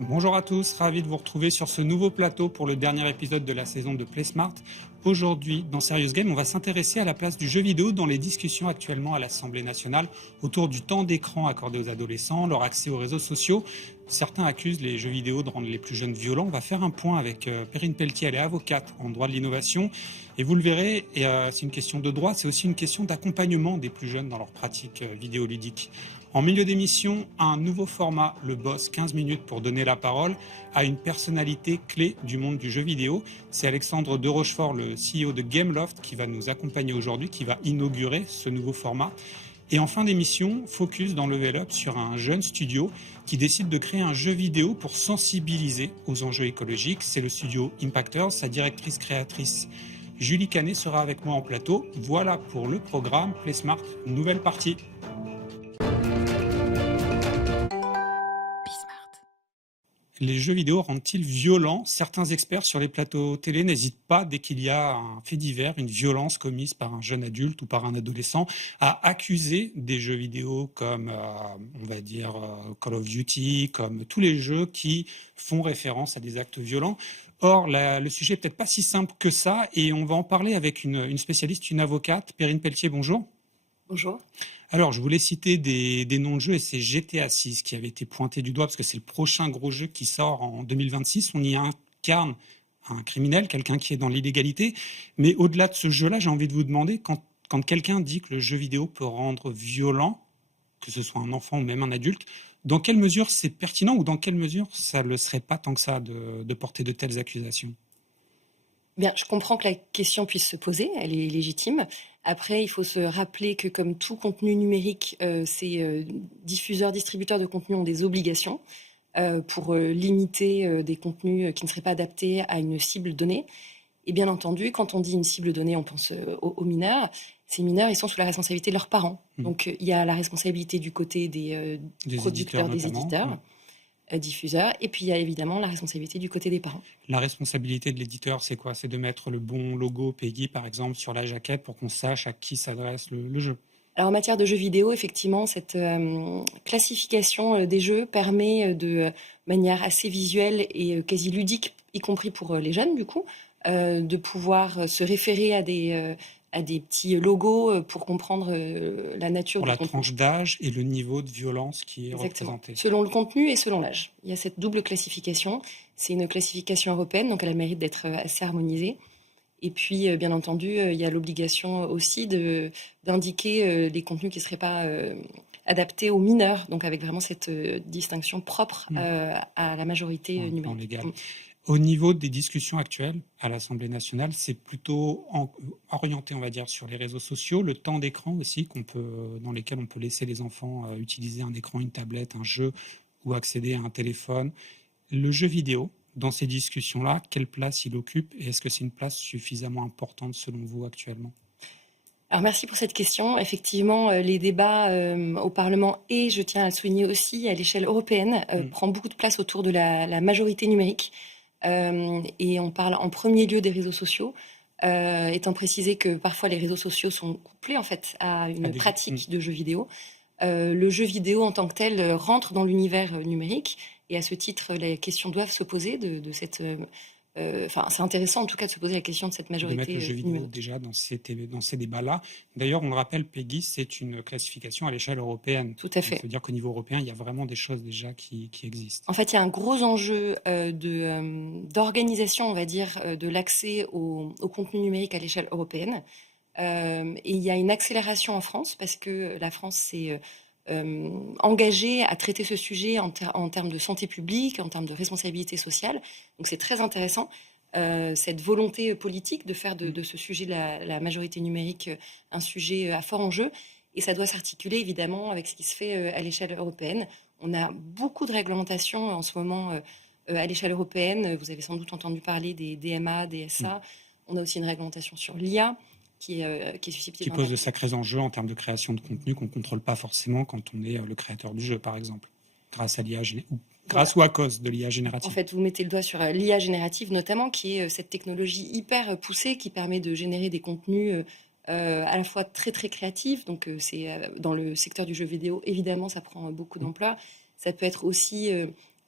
Bonjour à tous, ravi de vous retrouver sur ce nouveau plateau pour le dernier épisode de la saison de PlaySmart. Aujourd'hui, dans Serious Game, on va s'intéresser à la place du jeu vidéo dans les discussions actuellement à l'Assemblée nationale autour du temps d'écran accordé aux adolescents, leur accès aux réseaux sociaux. Certains accusent les jeux vidéo de rendre les plus jeunes violents. On va faire un point avec Perrine Pelletier, elle est avocate en droit de l'innovation. Et vous le verrez, c'est une question de droit, c'est aussi une question d'accompagnement des plus jeunes dans leur pratique vidéoludique. En milieu d'émission, un nouveau format, le Boss, 15 minutes pour donner la parole à une personnalité clé du monde du jeu vidéo. C'est Alexandre de Rochefort, le CEO de Gameloft, qui va nous accompagner aujourd'hui, qui va inaugurer ce nouveau format. Et en fin d'émission, focus dans Level Up sur un jeune studio qui décide de créer un jeu vidéo pour sensibiliser aux enjeux écologiques. C'est le studio Impactors, sa directrice créatrice Julie Canet sera avec moi en plateau. Voilà pour le programme PlaySmart, nouvelle partie. Les jeux vidéo rendent-ils violents? Certains experts sur les plateaux télé n'hésitent pas, dès qu'il y a un fait divers, une violence commise par un jeune adulte ou par un adolescent, à accuser des jeux vidéo comme, on va dire, Call of Duty, comme tous les jeux qui font référence à des actes violents. Or, le sujet n'est peut-être pas si simple que ça, et on va en parler avec une spécialiste, une avocate. Perrine Pelletier, bonjour. Bonjour. Alors, je voulais citer des noms de jeux, et c'est GTA 6 qui avait été pointé du doigt, parce que c'est le prochain gros jeu qui sort en 2026. On y incarne un criminel, quelqu'un qui est dans l'illégalité. Mais au-delà de ce jeu-là, j'ai envie de vous demander, quand quelqu'un dit que le jeu vidéo peut rendre violent, que ce soit un enfant ou même un adulte, dans quelle mesure c'est pertinent ou dans quelle mesure ça ne le serait pas tant que ça de porter de telles accusations? Bien, je comprends que la question puisse se poser, elle est légitime. Après, il faut se rappeler que comme tout contenu numérique, ces diffuseurs, distributeurs de contenu ont des obligations pour limiter des contenus qui ne seraient pas adaptés à une cible donnée. Et bien entendu, quand on dit une cible donnée, on pense aux mineurs. Ces mineurs, ils sont sous la responsabilité de leurs parents. Donc, il y a la responsabilité du côté des producteurs, des éditeurs, diffuseurs, et puis il y a évidemment la responsabilité du côté des parents. La responsabilité de l'éditeur, c'est quoi? C'est de mettre le bon logo PEGI, par exemple, sur la jaquette pour qu'on sache à qui s'adresse le jeu. Alors en matière de jeux vidéo, effectivement, cette classification des jeux permet de manière assez visuelle et quasi ludique, y compris pour les jeunes du coup, de pouvoir se référer à des petits logos pour comprendre la nature Pour du la contenu. tranche d'âge et le niveau de violence qui est Exactement. représenté. Selon le contenu et selon l'âge. Il y a cette double classification. C'est une classification européenne, donc elle a le mérite d'être assez harmonisée. Et puis, bien entendu, il y a l'obligation aussi d'indiquer les contenus qui ne seraient pas adaptés aux mineurs, donc avec vraiment cette distinction propre à la majorité Sur un plan numérique. légal. Au niveau des discussions actuelles à l'Assemblée nationale, c'est plutôt orienté, on va dire, sur les réseaux sociaux, le temps d'écran aussi, dans lesquels on peut laisser les enfants utiliser un écran, une tablette, un jeu ou accéder à un téléphone. Le jeu vidéo, dans ces discussions-là, quelle place il occupe et est-ce que c'est une place suffisamment importante selon vous actuellement? Alors merci pour cette question. Effectivement, les débats au Parlement et je tiens à le souligner aussi à l'échelle européenne prend beaucoup de place autour de la majorité numérique. Et on parle en premier lieu des réseaux sociaux, étant précisé que parfois les réseaux sociaux sont couplés en fait à une pratique de jeux vidéo. Le jeu vidéo en tant que tel rentre dans l'univers numérique et à ce titre, les questions doivent se poser de cette... c'est intéressant en tout cas de se poser la question de cette majorité. De mettre le jeu vidéo numérique. déjà dans ces débats-là. D'ailleurs, on le rappelle, PEGI, c'est une classification à l'échelle européenne. Tout à fait. Ça veut dire qu'au niveau européen, il y a vraiment des choses déjà qui existent. En fait, il y a un gros enjeu d'organisation, on va dire, de l'accès au contenu numérique à l'échelle européenne. Et il y a une accélération en France parce que la France s'est engagée à traiter ce sujet en termes de santé publique, en termes de responsabilité sociale. Donc c'est très intéressant, cette volonté politique de faire de ce sujet de la majorité numérique un sujet à fort enjeu. Et ça doit s'articuler évidemment avec ce qui se fait à l'échelle européenne. On a beaucoup de réglementations en ce moment à l'échelle européenne. Vous avez sans doute entendu parler des DMA, des SA. On a aussi une réglementation sur l'IA qui est susceptible... Qui pose de sacrés enjeux en termes de création de contenu qu'on ne contrôle pas forcément quand on est le créateur du jeu, par exemple, grâce à l'IA grâce ou à cause de l'IA générative. En fait, vous mettez le doigt sur l'IA générative notamment, qui est cette technologie hyper poussée qui permet de générer des contenus à la fois très très créative, donc c'est dans le secteur du jeu vidéo, évidemment, ça prend beaucoup d'ampleur. Ça peut être aussi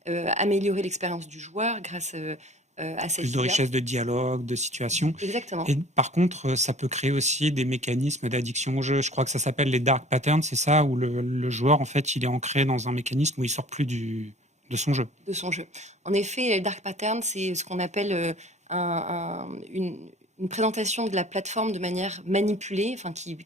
améliorer l'expérience du joueur grâce à Plus cette de IA. richesse de dialogue, de situation. Exactement. Et par contre, ça peut créer aussi des mécanismes d'addiction au jeu. Je crois que ça s'appelle les dark patterns, c'est ça, où le joueur, en fait, il est ancré dans un mécanisme où il sort plus de son jeu. De son jeu. En effet, Dark Pattern, c'est ce qu'on appelle une présentation de la plateforme de manière manipulée, enfin, qui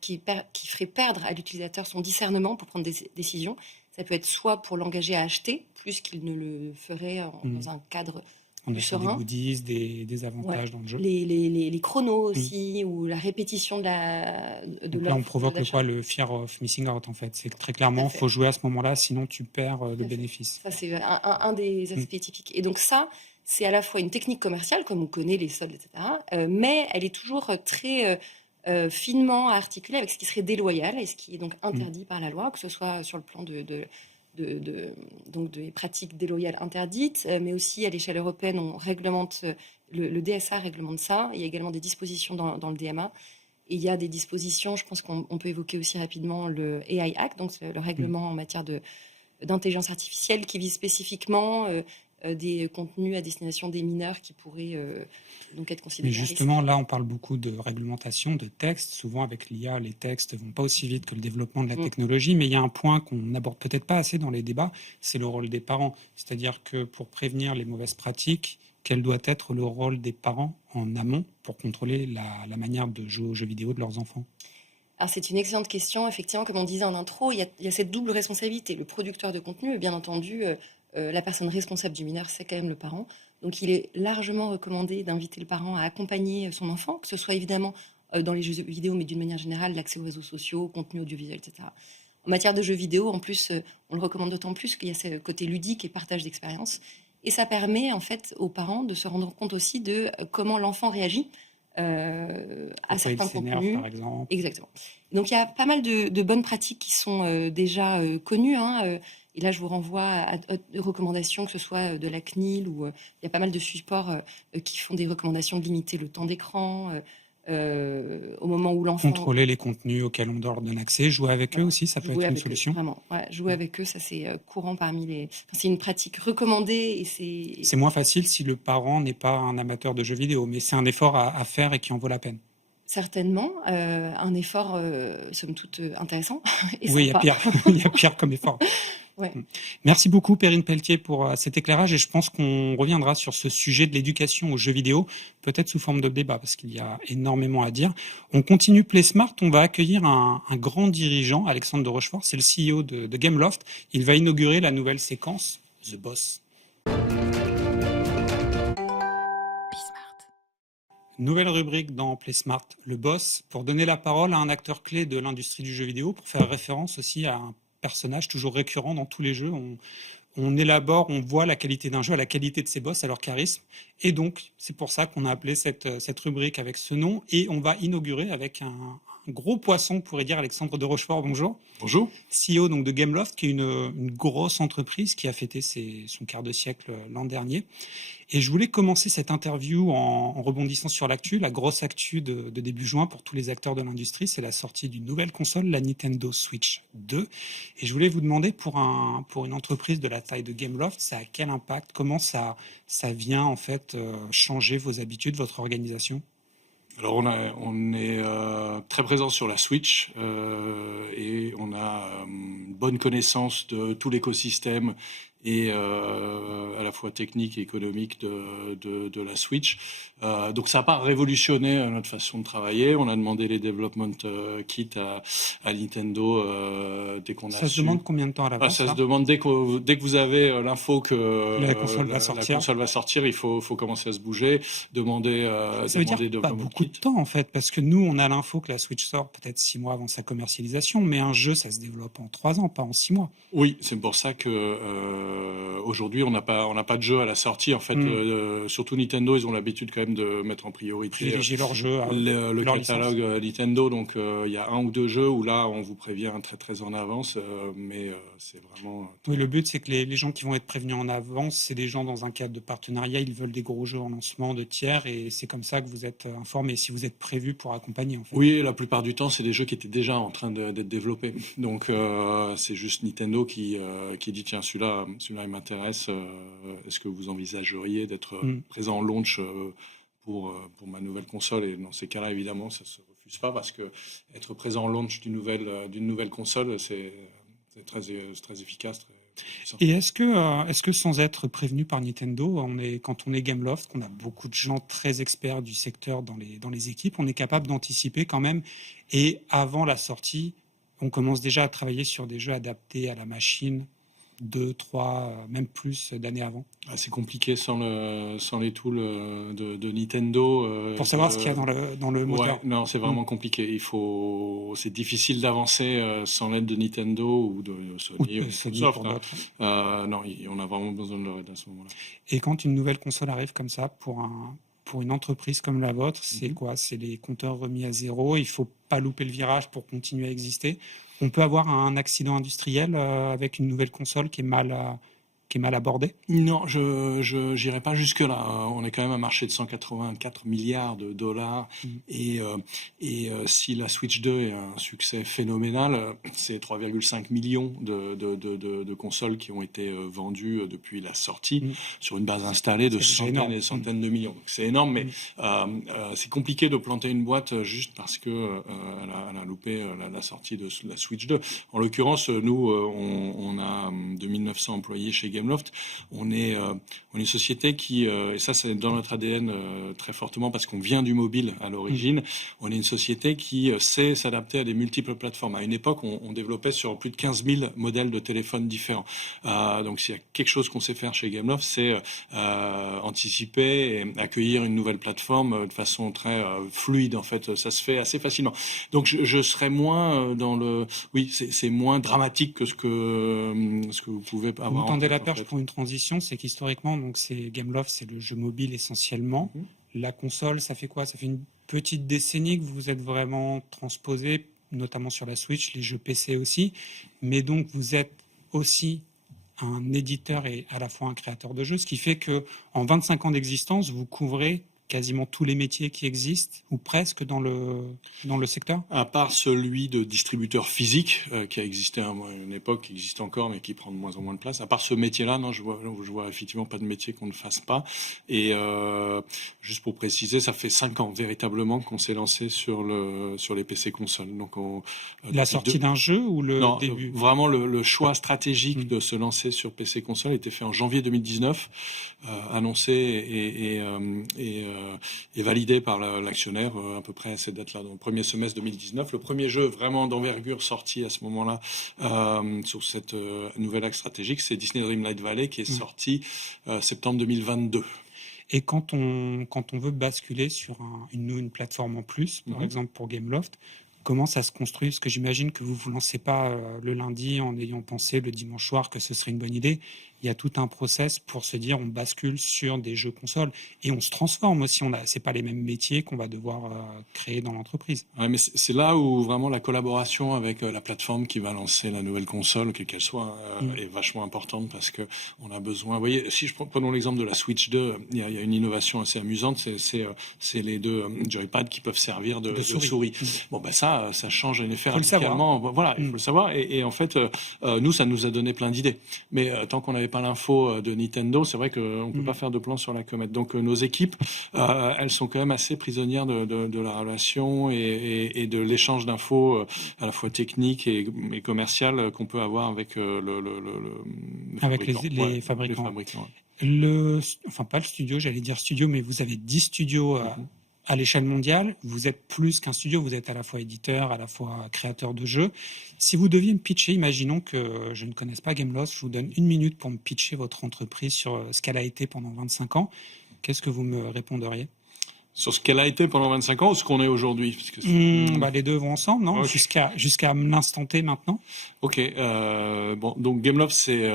ferait perdre à l'utilisateur son discernement pour prendre des décisions. Ça peut être soit pour l'engager à acheter, plus qu'il ne le ferait dans un cadre On plus achète des serein. goodies, des Ouais. avantages dans le jeu. Les chronos aussi, ou la répétition de Donc là, on l'offre provoque d'achat. quoi? Le fear of missing out, en fait. C'est que très Tout à clairement, il fait. faut jouer à ce moment-là, sinon tu perds le Tout à fait. bénéfice. Ça, c'est un des aspects typiques. Et donc ça, c'est à la fois une technique commerciale, comme on connaît les soldes, etc., mais elle est toujours très finement articulée avec ce qui serait déloyal et ce qui est donc interdit par la loi, que ce soit sur le plan donc des pratiques déloyales interdites, mais aussi à l'échelle européenne, on réglemente, le DSA réglemente ça. Il y a également des dispositions dans le DMA. Et il y a des dispositions, je pense qu'on peut évoquer aussi rapidement le AI Act, donc le règlement en matière d'intelligence artificielle qui vise spécifiquement des contenus à destination des mineurs qui pourraient donc être Mais considérés à risque. justement, là, on parle beaucoup de réglementation, de texte. Souvent, avec l'IA, les textes vont pas aussi vite que le développement de la technologie. Mais il y a un point qu'on n'aborde peut-être pas assez dans les débats, c'est le rôle des parents. C'est-à-dire que pour prévenir les mauvaises pratiques, quel doit être le rôle des parents en amont pour contrôler la manière de jouer aux jeux vidéo de leurs enfants? Alors c'est une excellente question. Effectivement, comme on disait en intro, il y a cette double responsabilité. Le producteur de contenu, et bien entendu, la personne responsable du mineur, c'est quand même le parent. Donc il est largement recommandé d'inviter le parent à accompagner son enfant, que ce soit évidemment dans les jeux vidéo, mais d'une manière générale, l'accès aux réseaux sociaux, au contenu audiovisuel, etc. En matière de jeux vidéo, en plus, on le recommande d'autant plus qu'il y a ce côté ludique et partage d'expérience. Et ça permet en fait aux parents de se rendre compte aussi de comment l'enfant réagit à Pourquoi il certains s'énerve, contenus. par exemple? Exactement. Donc il y a pas mal de bonnes pratiques qui sont déjà connues, hein, et là, je vous renvoie à de recommandations, que ce soit de la CNIL ou il y a pas mal de supports qui font des recommandations de limiter le temps d'écran au moment où l'enfant... Contrôler les contenus auxquels on leur donne accès, jouer avec eux aussi, ça peut Jouer être une avec eux, solution. vraiment. Ouais, jouer avec eux, ça c'est courant parmi les... Enfin, c'est une pratique recommandée et c'est... C'est moins facile si le parent n'est pas un amateur de jeux vidéo, mais c'est un effort à faire et qui en vaut la peine. Certainement, un effort, somme toute, intéressant et Oui, il y a sympa. pire, il y a pire comme effort. Ouais. Merci beaucoup, Perrine Pelletier, pour cet éclairage et je pense qu'on reviendra sur ce sujet de l'éducation aux jeux vidéo, peut-être sous forme de débat, parce qu'il y a énormément à dire. On continue PlaySmart, on va accueillir un grand dirigeant, Alexandre de Rochefort, c'est le CEO de Gameloft. Il va inaugurer la nouvelle séquence, The Boss. Nouvelle rubrique dans PlaySmart, le boss, pour donner la parole à un acteur clé de l'industrie du jeu vidéo, pour faire référence aussi à un personnage toujours récurrent dans tous les jeux. On élabore, on voit la qualité d'un jeu à la qualité de ses boss, à leur charisme. Et donc, c'est pour ça qu'on a appelé cette rubrique avec ce nom. Et on va inaugurer avec un gros poisson, on pourrait dire, Alexandre de Rochefort. Bonjour. Bonjour. CEO donc, de Gameloft, qui est une grosse entreprise qui a fêté son quart de siècle l'an dernier. Et je voulais commencer cette interview en rebondissant sur l'actu. La grosse actu de début juin pour tous les acteurs de l'industrie, c'est la sortie d'une nouvelle console, la Nintendo Switch 2. Et je voulais vous demander, pour une entreprise de la taille de Gameloft, ça a quel impact? Comment ça vient en fait changer vos habitudes, votre organisation? Alors on est très présent sur la Switch et on a une bonne connaissance de tout l'écosystème et à la fois technique et économique de la Switch. Donc ça n'a pas révolutionné notre façon de travailler. On a demandé les development kits à Nintendo dès qu'on a Ça se demande combien de temps à l'avance? Ça se demande dès que vous avez l'info que la console va sortir, il faut commencer à se bouger, demander. Ça veut dire pas beaucoup de temps en fait, parce que nous on a l'info que la Switch sort peut-être 6 mois avant sa commercialisation, mais un jeu ça se développe en 3 ans, pas en 6 mois. Oui, c'est pour ça que aujourd'hui, on n'a pas de jeu à la sortie. En fait, surtout Nintendo, ils ont l'habitude quand même de mettre en priorité privilégier leur jeu, le leur catalogue licence. Nintendo. Donc, il y a 1 ou 2 jeux où là, on vous prévient très très en avance, mais c'est vraiment Oui, le but, c'est que les gens qui vont être prévenus en avance, c'est des gens dans un cadre de partenariat, ils veulent des gros jeux en lancement de tiers, et c'est comme ça que vous êtes informés, si vous êtes prévu pour accompagner, en fait. Oui, la plupart du temps, c'est des jeux qui étaient déjà en train d'être développés. Donc, c'est juste Nintendo qui dit, tiens, celui-là, il m'intéresse. Est-ce que vous envisageriez d'être présent en launch pour ma nouvelle console? Et dans ces cas-là, évidemment, ça se refuse pas parce que être présent en launch d'une nouvelle console, c'est très efficace, très puissant. Et est-ce que sans être prévenu par Nintendo, quand on est Gameloft, qu'on a beaucoup de gens très experts du secteur dans les équipes, on est capable d'anticiper quand même, et avant la sortie, on commence déjà à travailler sur des jeux adaptés à la machine 2, 3, même plus d'années avant, C'est compliqué sans les tools de Nintendo. pour savoir ce qu'il y a dans le moteur. Ouais, non, c'est vraiment compliqué. C'est difficile d'avancer sans l'aide de Nintendo ou de Sony ou de Sony Microsoft, pour hein. d'autres. Non, on a vraiment besoin de leur aide à ce moment-là. Et quand une nouvelle console arrive comme ça, pour une entreprise comme la vôtre, c'est Mhm. quoi? C'est les compteurs remis à zéro, il faut pas louper le virage pour continuer à exister. On peut avoir un accident industriel avec une nouvelle console qui est mal abordée. Non, j'irai pas jusque-là. On est quand même un marché de 184 milliards de dollars. Et si la Switch 2 est un succès phénoménal, c'est 3,5 millions de consoles qui ont été vendues depuis la sortie sur une base installée de C'est centaines énorme. et centaines de millions. Donc, c'est énorme, mais c'est compliqué de planter une boîte juste parce que elle a loupé la sortie de la Switch 2. En l'occurrence, nous, on a 2900 employés chez Gameloft. On est une société qui, et ça c'est dans notre ADN très fortement parce qu'on vient du mobile à l'origine, on est une société qui sait s'adapter à des multiples plateformes. À une époque, on développait sur plus de 15 000 modèles de téléphones différents. Donc s'il y a quelque chose qu'on sait faire chez Gameloft, c'est anticiper et accueillir une nouvelle plateforme de façon très fluide. En fait, ça se fait assez facilement. Donc je serais moins dans le... Oui, c'est moins dramatique que ce que vous pouvez avoir. Vous me tendez en tête, la en perche fait. pour une transition, c'est qu'historiquement, donc c'est Gameloft, c'est le jeu mobile essentiellement. La console, ça fait quoi? Ça fait une petite décennie que vous vous êtes vraiment transposé, notamment sur la Switch, les jeux PC aussi. Mais donc vous êtes aussi un éditeur et à la fois un créateur de jeux, ce qui fait que en 25 ans d'existence, vous couvrez quasiment tous les métiers qui existent, ou presque dans le secteur. À part celui de distributeur physique, qui a existé à une époque, qui existe encore, mais qui prend de moins en moins de place. À part ce métier-là, non, je vois effectivement pas de métier qu'on ne fasse pas. Et juste pour préciser, ça fait 5 ans véritablement qu'on s'est lancé sur les PC consoles. Donc La sortie d'un jeu ou le non, début? vraiment le choix stratégique de se lancer sur PC console était fait en janvier 2019, annoncé et validé par l'actionnaire à peu près à cette date-là, dans le premier semestre 2019. Le premier jeu vraiment d'envergure sorti à ce moment-là sur cette nouvelle axe stratégique, c'est Disney Dreamlight Valley qui est sorti septembre 2022. Et quand on veut basculer sur une plateforme en plus, par exemple pour Gameloft, comment ça se construit? Parce que j'imagine que vous vous lancez pas le lundi en ayant pensé le dimanche soir que ce serait une bonne idée. Il y a tout un process pour se dire on bascule sur des jeux consoles et on se transforme aussi. C'est pas les mêmes métiers qu'on va devoir créer dans l'entreprise. Ouais, mais c'est là où vraiment la collaboration avec la plateforme qui va lancer la nouvelle console, quelle qu'elle soit, est vachement importante parce que on a besoin. Vous voyez, si prenons l'exemple de la Switch 2, il y a une innovation assez amusante, c'est les deux joypads qui peuvent servir de souris. Bon, ben ça change en effet radicalement. Voilà, il faut le savoir. Et en fait, nous, ça nous a donné plein d'idées. Mais tant qu'on n'avait pas l'info de Nintendo, c'est vrai qu'on ne peut pas faire de plan sur la comète. Donc nos équipes, elles sont quand même assez prisonnières de la relation et de l'échange d'infos à la fois technique et commercial qu'on peut avoir avec les fabricants. Enfin, pas le studio, j'allais dire studio, mais vous avez 10 studios à l'échelle mondiale. Vous êtes plus qu'un studio, vous êtes à la fois éditeur, à la fois créateur de jeux. Si vous deviez me pitcher, imaginons que je ne connaisse pas Gameloft, je vous donne 1 minute pour me pitcher votre entreprise sur ce qu'elle a été pendant 25 ans. Qu'est-ce que vous me répondriez? Sur ce qu'elle a été pendant 25 ans ou ce qu'on est aujourd'hui, puisque les deux vont ensemble, non? Ok. Jusqu'à l'instant T maintenant. Ok, bon, donc Gameloft, c'est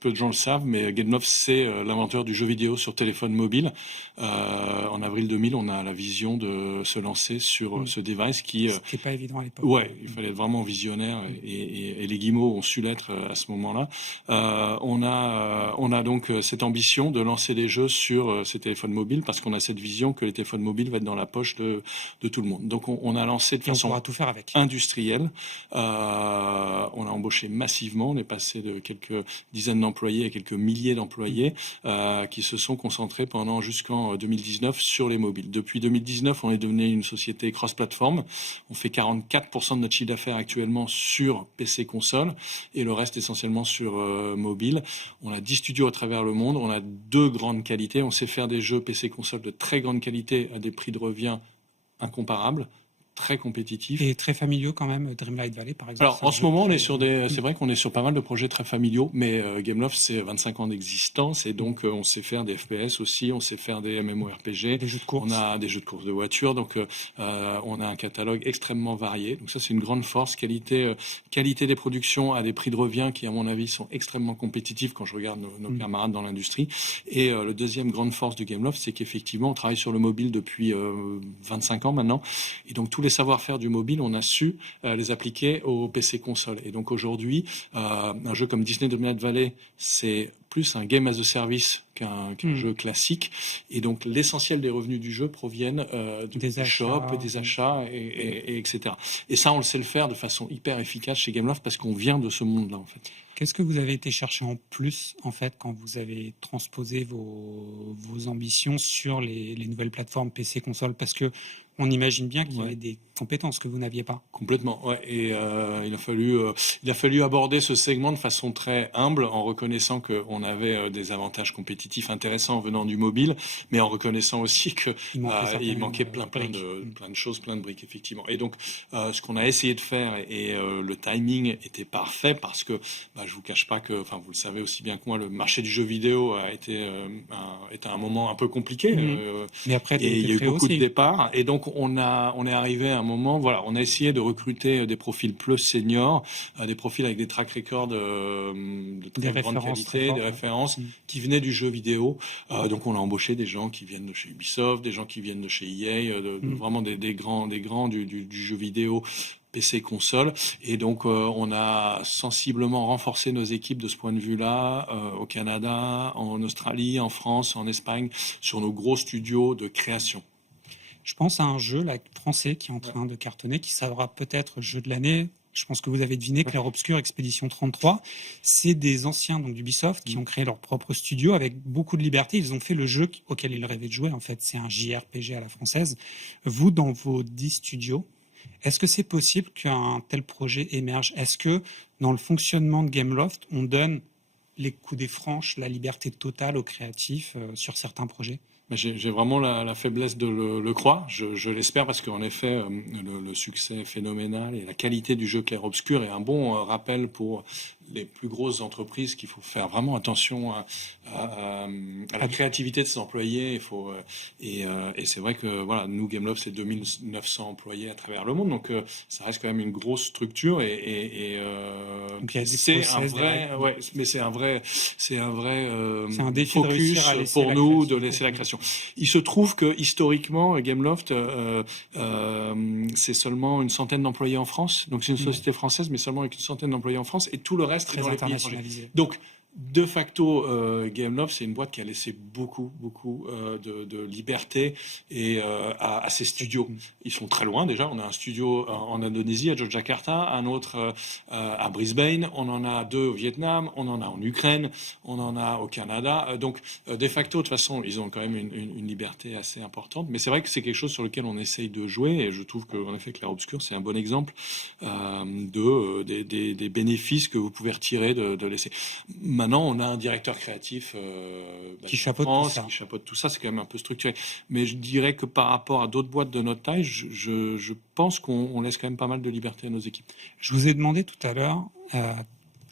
peu de gens le savent, mais Gameloft, c'est l'inventeur du jeu vidéo sur téléphone mobile. En avril 2000, on a la vision de se lancer sur ce device qui, C'était pas évident à l'époque. ouais, il fallait être vraiment visionnaire et les Guillemots ont su l'être à ce moment-là. On a donc cette ambition de lancer des jeux sur ces téléphones mobiles parce qu'on a cette vision que les téléphones mobiles vont être dans la poche de tout le monde. Donc on a lancé de Et on façon pourra tout faire avec. industrielle. On a embauché massivement, on est passé de quelques dizaines d'employés à quelques milliers d'employés qui se sont concentrés pendant jusqu'en 2019 sur les mobiles. Depuis 2019, on est devenu une société cross-platform. On fait 44% de notre chiffre d'affaires actuellement sur PC console et le reste essentiellement sur mobile. On a 10 studios à travers le monde, on a 2 grandes qualités. On sait faire des jeux PC console de très grande qualité à des prix de revient incomparables, très compétitifs. Et très familiaux quand même, Dreamlight Valley par exemple. Alors en ce moment, on est sur c'est vrai qu'on est sur pas mal de projets très familiaux, mais Gameloft c'est 25 ans d'existence et donc on sait faire des FPS aussi, on sait faire des MMORPG, des jeux de course. on a des jeux de course de voiture, donc on a un catalogue extrêmement varié. Donc ça c'est une grande force, qualité des productions à des prix de revient qui à mon avis sont extrêmement compétitifs quand je regarde nos camarades dans l'industrie. Et le deuxième grande force du Gameloft, c'est qu'effectivement on travaille sur le mobile depuis 25 ans maintenant, et donc tous les savoir-faire du mobile, on a su les appliquer au PC console. Et donc aujourd'hui, un jeu comme Disney Dreamlight Valley, c'est plus un game as a service qu'un jeu classique. Et donc l'essentiel des revenus du jeu proviennent des shop et des achats, et etc. Et ça, on le sait le faire de façon hyper efficace chez Gameloft parce qu'on vient de ce monde-là, en fait. Qu'est-ce que vous avez été chercher en plus, en fait, quand vous avez transposé vos ambitions sur les nouvelles plateformes PC console? Parce que on imagine bien qu'il y avait des compétences que vous n'aviez pas. Complètement, ouais. Et il a fallu aborder ce segment de façon très humble, en reconnaissant qu'on avait des avantages compétitifs intéressants venant du mobile, mais en reconnaissant aussi que il manquait plein de choses, plein de briques, effectivement. Et donc, ce qu'on a essayé de faire, et le timing était parfait parce que, je vous cache pas que, enfin, vous le savez aussi bien que moi, le marché du jeu vidéo a été un moment un peu compliqué. Mais après, et il y a eu beaucoup de départs. Et donc, on est arrivé à un moment, voilà, on a essayé de recruter des profils plus seniors, des profils avec des track records de très grande qualité, des références qui venaient du jeu vidéo. Donc, on a embauché des gens qui viennent de chez Ubisoft, des gens qui viennent de chez EA, vraiment des grands du jeu vidéo PC console. Et donc, on a sensiblement renforcé nos équipes de ce point de vue-là, au Canada, en Australie, en France, en Espagne, sur nos gros studios de création. Je pense à un jeu là, français qui est en train de cartonner, qui sera peut-être jeu de l'année. Je pense que vous avez deviné, Clair Obscur, Expédition 33. C'est des anciens d'Ubisoft qui ont créé leur propre studio avec beaucoup de liberté. Ils ont fait le jeu auquel ils rêvaient de jouer. En fait, c'est un JRPG à la française. Vous, dans vos 10 studios, est-ce que c'est possible qu'un tel projet émerge? Est-ce que dans le fonctionnement de Gameloft, on donne les coups des franches, la liberté totale aux créatifs sur certains projets? J'ai vraiment la faiblesse de le croire. Je l'espère parce qu'en effet, le succès est phénoménal et la qualité du jeu Clair Obscur est un bon rappel pour les plus grosses entreprises qu'il faut faire vraiment attention à la créativité de ses employés. Et c'est vrai que voilà, nous Gameloft c'est 2900 employés à travers le monde, donc ça reste quand même une grosse structure c'est un vrai, mais c'est un vrai défi focus pour nous de laisser la création. Il se trouve que historiquement Gameloft c'est seulement une centaine d'employés en France, donc c'est une société française mais seulement avec une centaine d'employés en France et tout le reste est dans les pays étrangers. Donc de facto, Gameloft, c'est une boîte qui a laissé beaucoup de liberté et à ses studios. Ils sont très loin déjà. On a un studio en Indonésie, à Yogyakarta, un autre à Brisbane. On en a 2 au Vietnam. On en a en Ukraine. On en a au Canada. Donc, de facto, de toute façon, ils ont quand même une liberté assez importante. Mais c'est vrai que c'est quelque chose sur lequel on essaye de jouer. Et je trouve qu'en effet, Clair Obscur, c'est un bon exemple des bénéfices que vous pouvez retirer de laisser. Maintenant, on a un directeur créatif qui chapeaute tout ça. C'est quand même un peu structuré. Mais je dirais que par rapport à d'autres boîtes de notre taille, je pense qu'on laisse quand même pas mal de liberté à nos équipes. Je vous ai demandé tout à l'heure,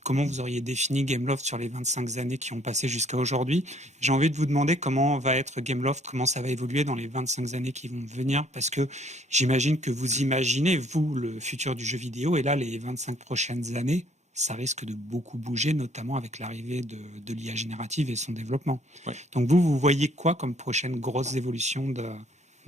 comment vous auriez défini Gameloft sur les 25 années qui ont passé jusqu'à aujourd'hui. J'ai envie de vous demander comment va être Gameloft, comment ça va évoluer dans les 25 années qui vont venir, parce que j'imagine que vous imaginez, vous, le futur du jeu vidéo, et là, les 25 prochaines années, ça risque de beaucoup bouger, notamment avec l'arrivée de l'IA générative et son développement. Ouais. Donc vous voyez quoi comme prochaine grosse évolution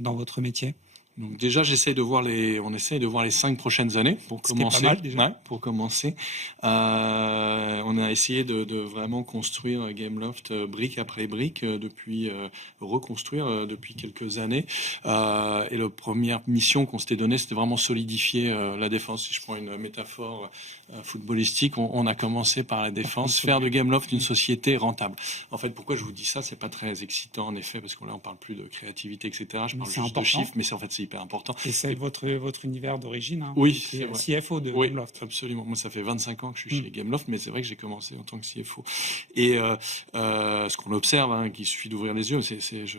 dans votre métier ? Donc déjà, on essaye de voir les 5 prochaines années pour commencer. Pas mal, déjà. Ouais, pour commencer. On a essayé de vraiment construire Gameloft brique après brique reconstruire depuis quelques années. Et la première mission qu'on s'était donnée, c'était vraiment solidifier la défense. Si je prends une métaphore footballistique, on a commencé par la défense, faire de Gameloft une société rentable. En fait, pourquoi je vous dis ça, c'est pas très excitant en effet, parce que là on parle plus de créativité, etc. Je parle juste de chiffres, mais en fait c'est hyper important. Et c'est votre univers d'origine, hein, oui, qui est CFO de Gameloft. Absolument. Moi, ça fait 25 ans que je suis chez Gameloft, mais c'est vrai que j'ai commencé en tant que CFO. Et ce qu'on observe, qu'il suffit d'ouvrir les yeux,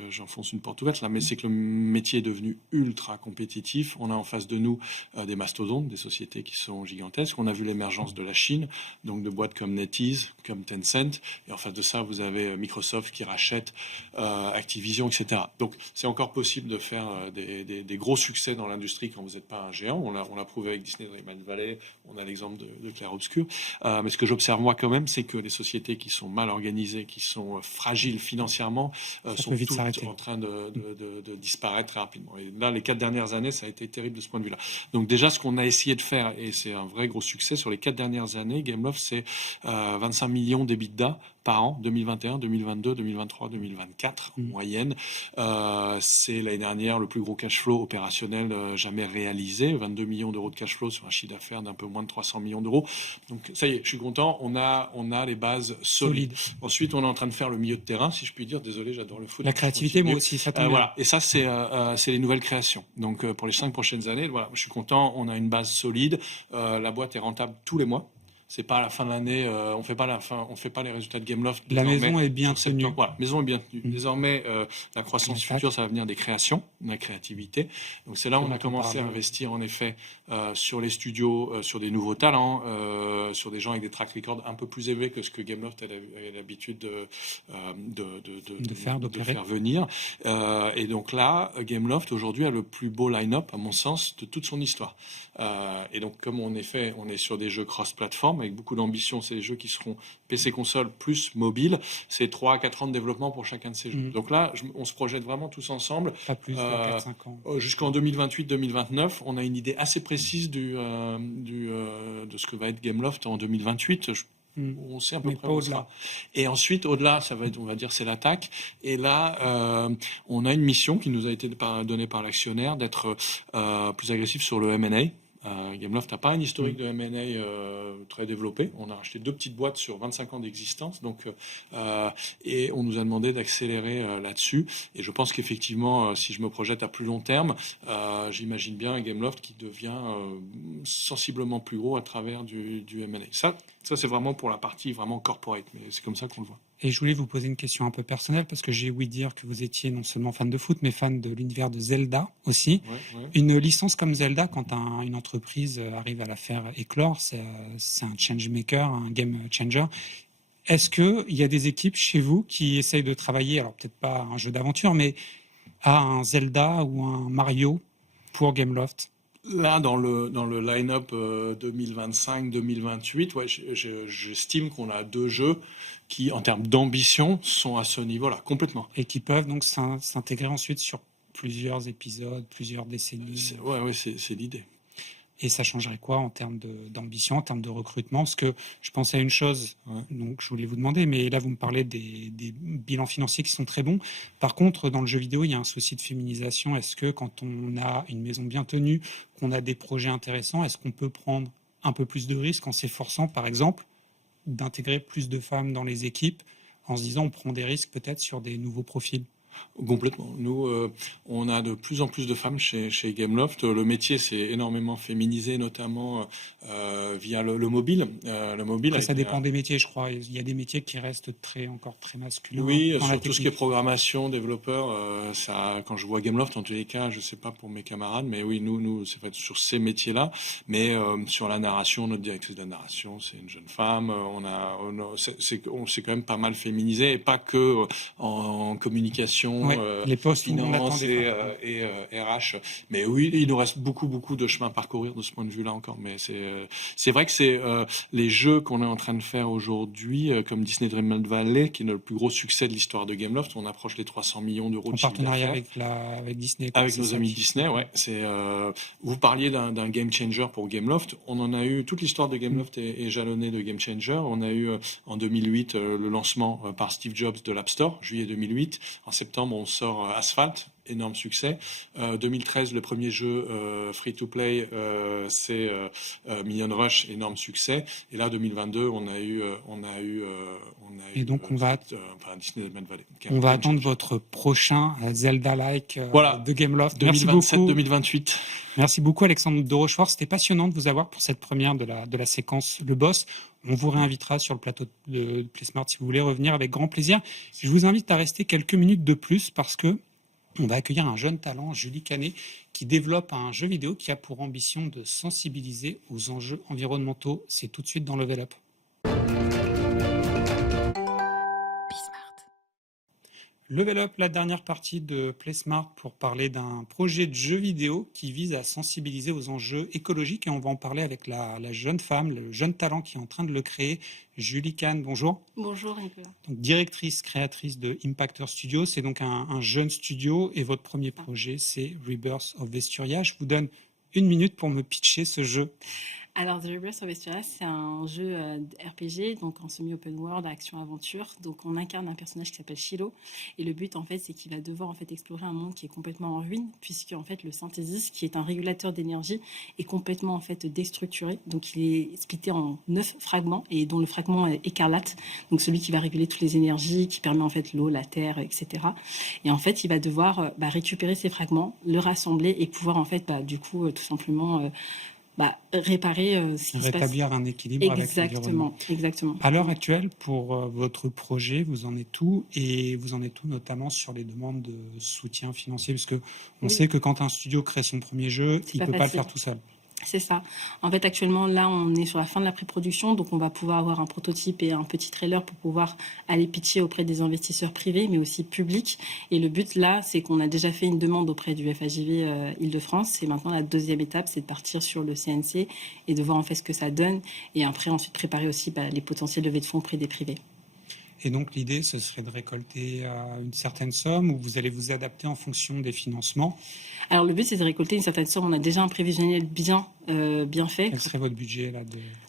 j'enfonce une porte ouverte là, mais c'est que le métier est devenu ultra compétitif. On a en face de nous des mastodontes, des sociétés qui sont gigantesques. On a vu l'émergence de la Chine, donc de boîtes comme NetEase, comme Tencent. Et en face de ça, vous avez Microsoft qui rachète Activision, etc. Donc, c'est encore possible de faire des gros succès dans l'industrie quand vous n'êtes pas un géant. On l'a prouvé avec Disney Dreamlight Valley, on a l'exemple de Clair Obscur. Mais ce que j'observe moi quand même, c'est que les sociétés qui sont mal organisées, qui sont fragiles financièrement, sont toutes en train de disparaître très rapidement. Et là, les 4 dernières années, ça a été terrible de ce point de vue-là. Donc déjà, ce qu'on a essayé de faire, et c'est un vrai gros succès, sur les 4 dernières années, Gameloft, c'est 25 millions d'EBITDA par an, 2021, 2022, 2023, 2024 en moyenne. C'est l'année dernière le plus gros cash flow opérationnel jamais réalisé, 22 millions d'euros de cash flow sur un chiffre d'affaires d'un peu moins de 300 millions d'euros. Donc ça y est, je suis content, on a les bases solides. Ensuite, on est en train de faire le milieu de terrain, si je puis dire. Désolé, j'adore le foot. La créativité, moi aussi, ça tombe bien. Voilà. Et ça, c'est les nouvelles créations. Donc pour les 5 prochaines années, voilà, je suis content, on a une base solide. La boîte est rentable tous les mois. C'est pas à la fin de l'année, on fait pas les résultats de Gameloft. La maison est bien tenue. Voilà, maison est bien tenue. Désormais, la croissance future, ça va venir des créations, de la créativité. Donc c'est là où on a commencé à investir en effet sur les studios, sur des nouveaux talents, sur des gens avec des track records un peu plus élevés que ce que Gameloft avait l'habitude de faire venir. Et donc là, Gameloft aujourd'hui a le plus beau line-up, à mon sens, de toute son histoire. Et donc comme on est sur des jeux cross-platform avec beaucoup d'ambition, c'est des jeux qui seront PC console plus mobile, c'est 3 à 4 ans de développement pour chacun de ces jeux. Donc là, on se projette vraiment tous ensemble. Pas plus de 4-5 ans. Jusqu'en 2028-2029, on a une idée assez précise de ce que va être Gameloft en 2028. On sait à peu près où ça sera. Et ensuite, au-delà, ça va être, on va dire, c'est l'attaque. Et là, on a une mission qui nous a été donnée par l'actionnaire d'être plus agressif sur le M&A. Gameloft n'a pas un historique de M&A très développé. On a acheté 2 petites boîtes sur 25 ans d'existence, et on nous a demandé d'accélérer là-dessus. Et je pense qu'effectivement, si je me projette à plus long terme, j'imagine bien un Gameloft qui devient sensiblement plus gros à travers du M&A. Ça, c'est vraiment pour la partie vraiment corporate, mais c'est comme ça qu'on le voit. Et je voulais vous poser une question un peu personnelle, parce que j'ai ouï dire que vous étiez non seulement fan de foot, mais fan de l'univers de Zelda aussi. Ouais. Une licence comme Zelda, quand une entreprise arrive à la faire éclore, c'est un change maker, un game changer. Est-ce qu'il y a des équipes chez vous qui essayent de travailler, alors peut-être pas un jeu d'aventure, mais à un Zelda ou un Mario pour Gameloft ? Là, dans le line-up 2025-2028, ouais, j'estime qu'on a 2 jeux qui, en termes d'ambition, sont à ce niveau-là, complètement. Et qui peuvent donc s'intégrer ensuite sur plusieurs épisodes, plusieurs décennies. Ouais, c'est l'idée. Et ça changerait quoi en termes d'ambition, en termes de recrutement ? Parce que je pensais à une chose, donc je voulais vous demander, mais là vous me parlez des bilans financiers qui sont très bons. Par contre, dans le jeu vidéo, il y a un souci de féminisation. Est-ce que quand on a une maison bien tenue, qu'on a des projets intéressants, est-ce qu'on peut prendre un peu plus de risques en s'efforçant, par exemple, d'intégrer plus de femmes dans les équipes, en se disant on prend des risques peut-être sur des nouveaux profils ? Complètement. Nous, on a de plus en plus de femmes chez Gameloft. Le métier s'est énormément féminisé, notamment via le mobile. Le mobile Après, ça été dépend des métiers, je crois. Il y a des métiers qui restent encore très masculins Oui, dans la sur tout ce qui est technique. programmation, développeur, ça, quand je vois Gameloft, en tous les cas, je sais pas pour mes camarades, mais oui, nous, c'est fait sur ces métiers-là. Mais sur la narration, notre directrice de la narration, c'est une jeune femme. On s'est quand même pas mal féminisé, et pas que en communication, Ouais, les postes où on attend finance des femmes. et RH. Mais oui, il nous reste beaucoup de chemin à parcourir de ce point de vue-là encore. Mais c'est vrai que c'est les jeux qu'on est en train de faire aujourd'hui, comme Disney Dreamlight Valley, qui est le plus gros succès de l'histoire de Gameloft. On approche les 300 millions d'euros En de chiffre partenariat d'affaires. avec Disney. Avec C'est nos ça amis qui- Disney, ouais. Vous parliez d'un game changer pour Gameloft. On en a eu, toute l'histoire de Gameloft est jalonnée de game changer. On a eu en 2008 le lancement par Steve Jobs de l'App Store, juillet 2008. En septembre, on sort Asphalt, énorme succès. 2013, le premier jeu free-to-play, c'est Million Rush, énorme succès. Et là, 2022, on a eu Et donc, on va Disney Dreamlight Valley. On va attendre votre prochain Zelda-like Voilà. de Gameloft. Merci 2027, beaucoup. 2028. Merci beaucoup, Alexandre de Rochefort. C'était passionnant de vous avoir pour cette première de la séquence Le Boss. On vous réinvitera sur le plateau de PlaySmart si vous voulez revenir avec grand plaisir. Je vous invite à rester quelques minutes de plus parce que on va accueillir un jeune talent, Julie Canet, qui développe un jeu vidéo qui a pour ambition de sensibiliser aux enjeux environnementaux. C'est tout de suite dans Level Up. Level Up, la dernière partie de PlaySmart pour parler d'un projet de jeu vidéo qui vise à sensibiliser aux enjeux écologiques et on va en parler avec la jeune femme, le jeune talent qui est en train de le créer, Julie Kahn. Bonjour. Bonjour Nicolas. Donc, directrice créatrice de Impactor Studio, c'est donc un jeune studio et votre premier projet c'est Rebirth of Vesturia. Je vous donne une minute pour me pitcher ce jeu. Alors, The Rebirth of Vesturia, c'est un jeu RPG, donc en semi-open world, action-aventure. Donc, on incarne un personnage qui s'appelle Shiloh. Et le but, en fait, c'est qu'il va devoir explorer un monde qui est complètement en ruine, puisque en fait, le Synthesis, qui est un régulateur d'énergie, est complètement déstructuré. Donc, il est splitté en 9 fragments, et dont le fragment est écarlate, donc celui qui va réguler toutes les énergies, qui permet en fait l'eau, la terre, etc. Et en fait, il va devoir récupérer ces fragments, le rassembler et pouvoir en fait, tout simplement réparer ce qui se passe. Rétablir un équilibre avec l'environnement. Exactement. À l'heure actuelle, pour votre projet, vous en êtes où? Et vous en êtes où notamment sur les demandes de soutien financier? Parce qu'on sait que quand un studio crée son premier jeu, il ne peut pas le faire tout seul. C'est ça. En fait, actuellement, là, on est sur la fin de la pré-production, donc on va pouvoir avoir un prototype et un petit trailer pour pouvoir aller pitcher auprès des investisseurs privés, mais aussi publics. Et le but, là, c'est qu'on a déjà fait une demande auprès du FAJV Île-de-France. Et maintenant, la deuxième étape, c'est de partir sur le CNC et de voir en fait ce que ça donne. Et après, ensuite, préparer aussi les potentielles levées de fonds auprès des privés. Et donc, l'idée, ce serait de récolter une certaine somme ou vous allez vous adapter en fonction des financements? Alors, le but, c'est de récolter une certaine somme. On a déjà un prévisionnel bien fait. Quel serait votre budget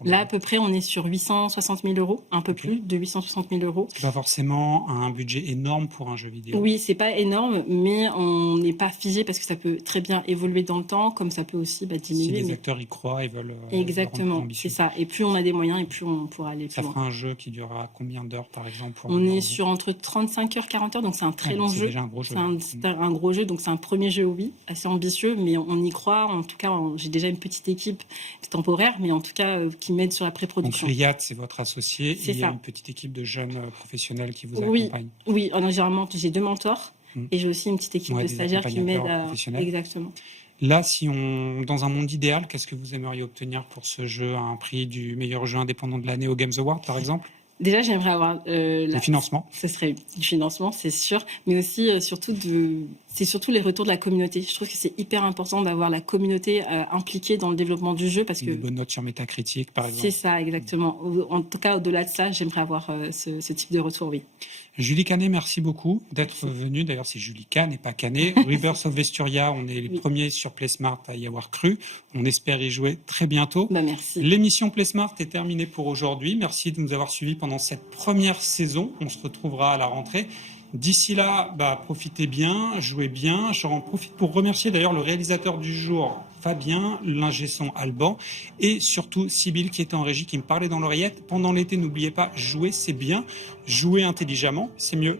là, à peu près, on est sur 860 000 euros, un peu plus de 860 000 euros. C'est pas forcément un budget énorme pour un jeu vidéo. Oui, c'est pas énorme, mais on n'est pas figé parce que ça peut très bien évoluer dans le temps, comme ça peut aussi diminuer. Si les acteurs y croient, ils veulent. Exactement, c'est ça. Et plus on a des moyens, et plus on pourra aller plus loin. Ça fera un jeu qui durera combien d'heures, par exemple? On est sur entre 35 heures, 40 heures, donc c'est un très long jeu. C'est déjà un gros jeu. C'est un gros jeu, donc c'est un premier jeu, oui, assez ambitieux, mais on y croit. En tout cas, j'ai déjà une petite équipe temporaire, mais en tout cas qui m'aide sur la pré-production. Donc Riyad, c'est votre associé. C'est il y a ça. une petite équipe de jeunes professionnels qui vous accompagnent. Oui, généralement, j'ai 2 mentors et j'ai aussi une petite équipe de stagiaires qui m'aident à... Exactement. Là, dans un monde idéal, qu'est-ce que vous aimeriez obtenir pour ce jeu à un prix du meilleur jeu indépendant de l'année au Games Award, par exemple? Déjà, j'aimerais avoir des financements. Ce serait du financement, c'est sûr, mais aussi c'est surtout les retours de la communauté. Je trouve que c'est hyper important d'avoir la communauté impliquée dans le développement du jeu parce que une bonne note sur Metacritic, par exemple. C'est ça, exactement. En tout cas, au-delà de ça, j'aimerais avoir ce type de retour, oui. Julie Canet, merci beaucoup d'être venue. D'ailleurs, c'est Julie Kahn et pas Canet. Rebirth of Vesturia, on est les premiers sur PlaySmart à y avoir cru. On espère y jouer très bientôt. Merci. L'émission PlaySmart est terminée pour aujourd'hui. Merci de nous avoir suivis pendant cette première saison. On se retrouvera à la rentrée. D'ici là, profitez bien, jouez bien. J'en profite pour remercier d'ailleurs le réalisateur du jour, Fabien, l'ingé son Alban, et surtout Sybille qui était en régie, qui me parlait dans l'oreillette. Pendant l'été, n'oubliez pas, jouer c'est bien, jouer intelligemment, c'est mieux.